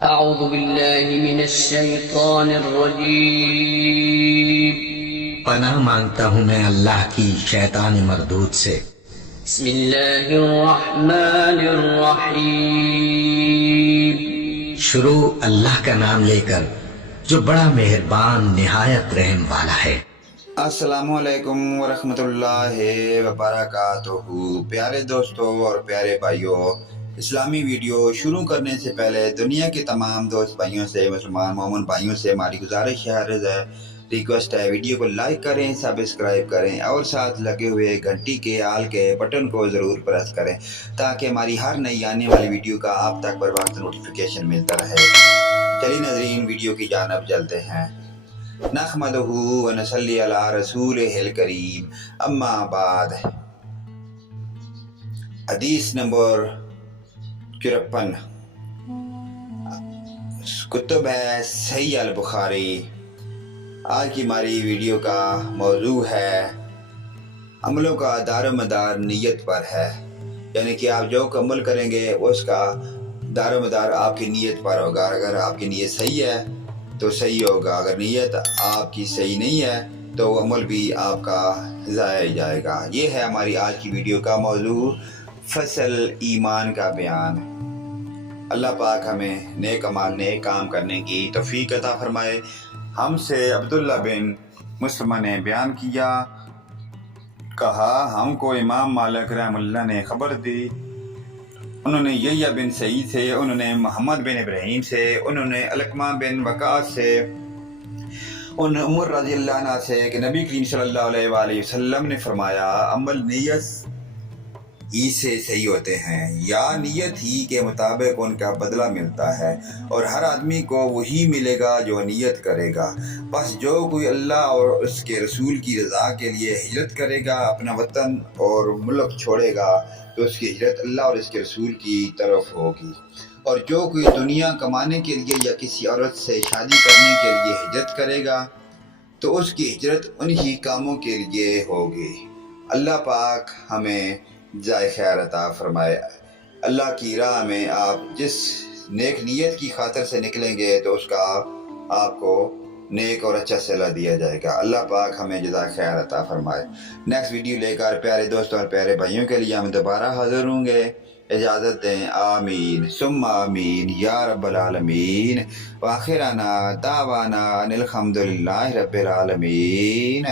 أعوذ بالله من الشيطان الرجيم. پناہ مانگتا ہوں میں اللہ کی شیطان مردود سے۔ بسم الله الرحمن الرحيم. شروع اللہ کا نام لے کر جو بڑا مہربان نہایت رحم والا ہے۔ السلام علیکم ورحمۃ اللہ وبرکاتہ۔ پیارے دوستوں اور پیارے بھائیوں، اسلامی ویڈیو شروع کرنے سے پہلے دنیا کے تمام دوست بھائیوں سے، مسلمان مومن بھائیوں سے ہماری گزارش ہے، ریکویسٹ ہے، ویڈیو کو لائک کریں، سبسکرائب کریں اور ساتھ لگے ہوئے گھنٹی کے آل کے بٹن کو ضرور پریس کریں تاکہ ہماری ہر نئی آنے والی ویڈیو کا آپ تک بر وقت نوٹیفیکیشن ملتا رہے۔ چلیے ناظرین، ویڈیو کی جانب چلتے ہیں۔ نحمدہ و نصلی علی رسولہ الکریم، اما بعد۔ حدیث نمبر 54 کتب ہے صحیح البخاری۔ آج کی ہماری ویڈیو کا موضوع ہے عملوں کا دار و مدار نیت پر ہے، یعنی کہ آپ جو عمل کریں گے اس کا دار و مدار آپ کی نیت پر ہوگا۔ اگر آپ کی نیت صحیح ہے تو صحیح ہوگا، اگر نیت آپ کی صحیح نہیں ہے تو عمل بھی آپ کا ضائع جائے گا۔ یہ ہے ہماری آج کی ویڈیو کا موضوع، فصل ایمان کا بیان۔ اللہ پاک ہمیں نیک اعمال نیک کام کرنے کی توفیق عطا فرمائے۔ ہم سے عبداللہ بن مسلمہ نے بیان کیا، کہا ہم کو امام مالک رحم اللہ نے خبر دی، انہوں نے یحییٰ بن سعید سے، انہوں نے محمد بن ابراہیم سے، انہوں نے علقمہ بن وقاص سے، انہوں نے عمر رضی اللہ عنہ سے کہ نبی کریم صلی اللہ علیہ وآلہ وسلم نے فرمایا عمل نیت ہی سے صحیح ہوتے ہیں، یا نیت ہی کے مطابق ان کا بدلہ ملتا ہے، اور ہر آدمی کو وہی ملے گا جو نیت کرے گا۔ بس جو کوئی اللہ اور اس کے رسول کی رضا کے لیے ہجرت کرے گا، اپنا وطن اور ملک چھوڑے گا، تو اس کی ہجرت اللہ اور اس کے رسول کی طرف ہوگی۔ اور جو کوئی دنیا کمانے کے لیے یا کسی عورت سے شادی کرنے کے لیے ہجرت کرے گا تو اس کی ہجرت انہی کاموں کے لیے ہوگی۔ اللہ پاک ہمیں جائے خیر عطا فرمائے۔ اللہ کی راہ میں آپ جس نیک نیت کی خاطر سے نکلیں گے تو اس کا آپ کو نیک اور اچھا صلہ دیا جائے گا۔ اللہ پاک ہمیں جزائے خیر عطا فرمائے۔ نیکسٹ ویڈیو لے کر پیارے دوستوں اور پیارے بھائیوں کے لیے ہم دوبارہ حاضر ہوں گے۔ اجازت دیں، آمین ثم آمین یا رب العالمین، وآخرنا دعوانا ان الحمدللہ رب العالمین۔